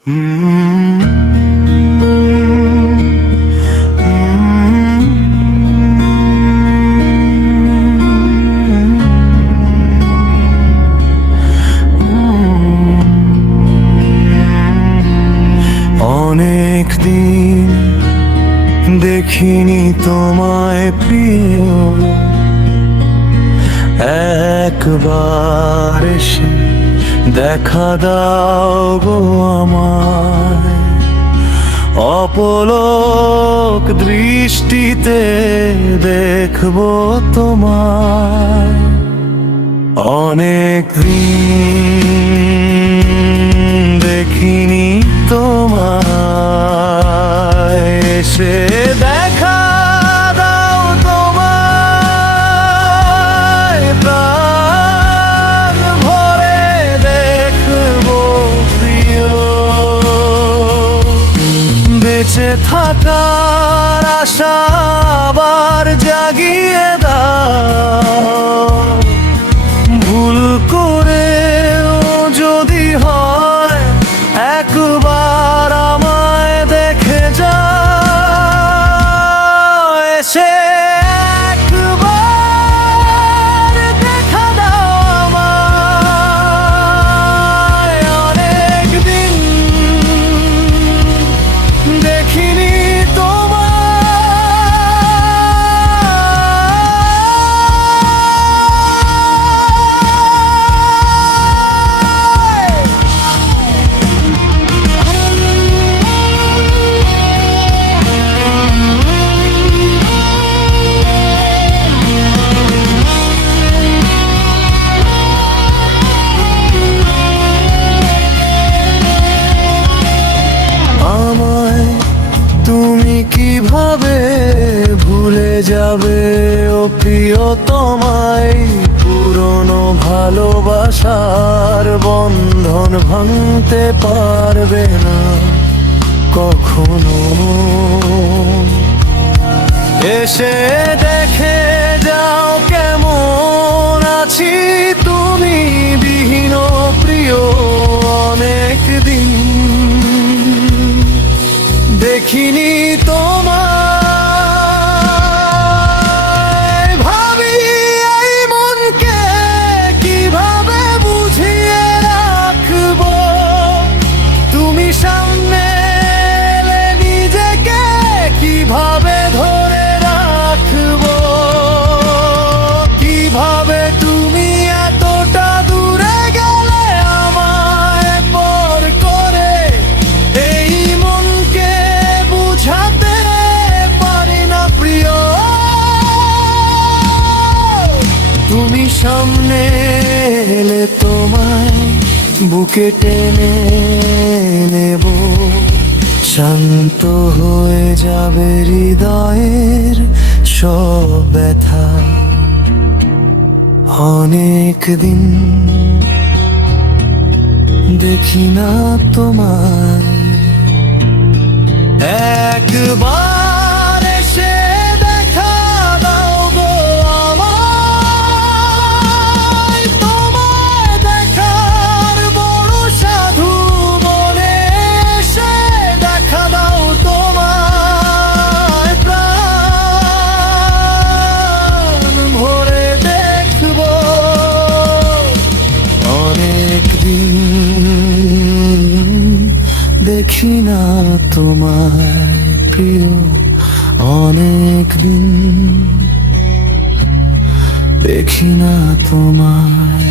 অনেক দিন দেখিনি তোমায় প্রিয়, একবার এসে দেখা দাও গো আমায়। অপলক দৃষ্টিতে দেখবো তোমায়। অনেক দিন দেখিনি তোমায়, এসে দেখা দাও তোমায়। প্রাণ ভরে দেখবো প্রিয়, বেঁচে থাকার আশা আবার জাগিয়ে দাও। ভুল করেও যদি হয় একবার আমায় দেখে যাও। এসে একবার দেখা দাও আমায়। অনেক দিন দেখিনি কিভাবে ভুলে যাবে ও প্রিয় তোমায়। পুরনো ভালোবাসার বন্ধন ভাঙতে পারবে না কখনো। এসে দেখে যাও কেমন আছি তুমি বিহীন প্রিয়। অনেক দিন দেখিনি তোমায়, ভাবি এই মনকে কিভাবে বুঝিয়ে রাখবো। তুমি সামনে এলে নিজেকে কিভাবে ধরে রাখবো। কিভাবে তুমি এতটা দূরে গেলে আমায় পর করে। এই মনকে বুঝাতে পারি না প্রিয়। তুমি সামনে এলে তোমায় বুকে টেনে নেব। শান্ত হয়ে যাবে হৃদয়ের সব ব্যথা। অনেক দিন দেখি না তোমায়, একবার এসে দেখা দাও গো আমায়। তোমায় দেখার বড় সাধু মনে, এসে দেখা দাও তোমায়। প্রাণ ভরে দেখবো। অনেক দিন দেখি না তোমায় প্রিয়। অনেক দিন দেখি না তোমায়।